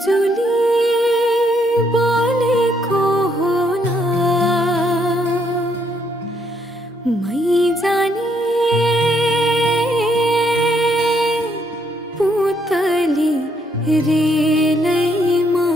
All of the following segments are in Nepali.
बिजुली बोलेको होला मै जाने पुतली रेलैमा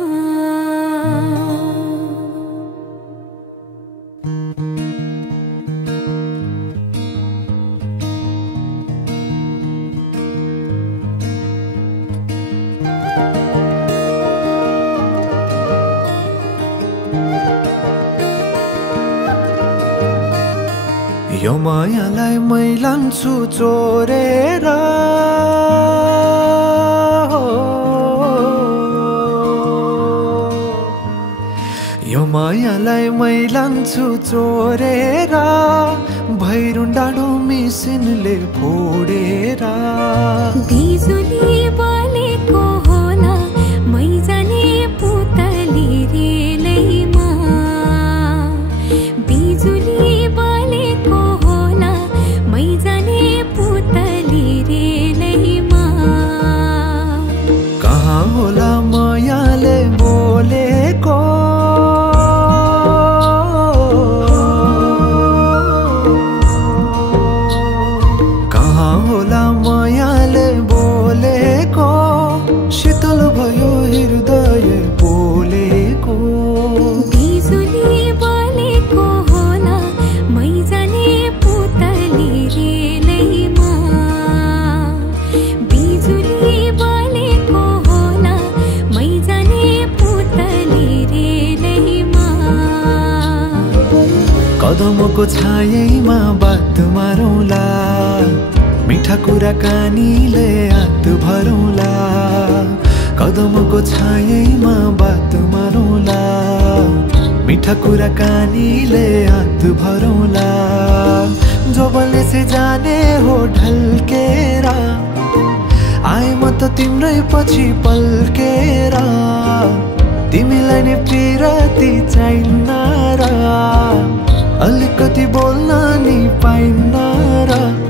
यो मायालाई मै लान्छु चोरेर यो मायालाई मै लान्छु चोरेर भैरुन डाँडो मिसिनले फोडेर बिजुली बोलेको होला मै जाने पुतली रेलैमा बिजुली बोलेको होला मै जाने पुतली रेलैमा कहाँ होला मायाले बोलेको कहाँ होला मायाले बोलेको शीतल भयो हृदय बोलेको बिजुली बोलेको होला मै जाने पुतली रेलैमा बिजुली बोलेको होला मै जाने पुतली रेलैमा कदमको छायैमा बात मारौँला मिठा कुराकानीले हात भरौँला कदमको छायैमा बात मारौँला मिठा कुराकानीले हात भरौँला जोबले से जाने हो ढल्केर आए म त तिम्रै पछि पल्केर तिमीलाई नै पिरती चाहिन्न र अलिकति बोल्न नि पाइन्न र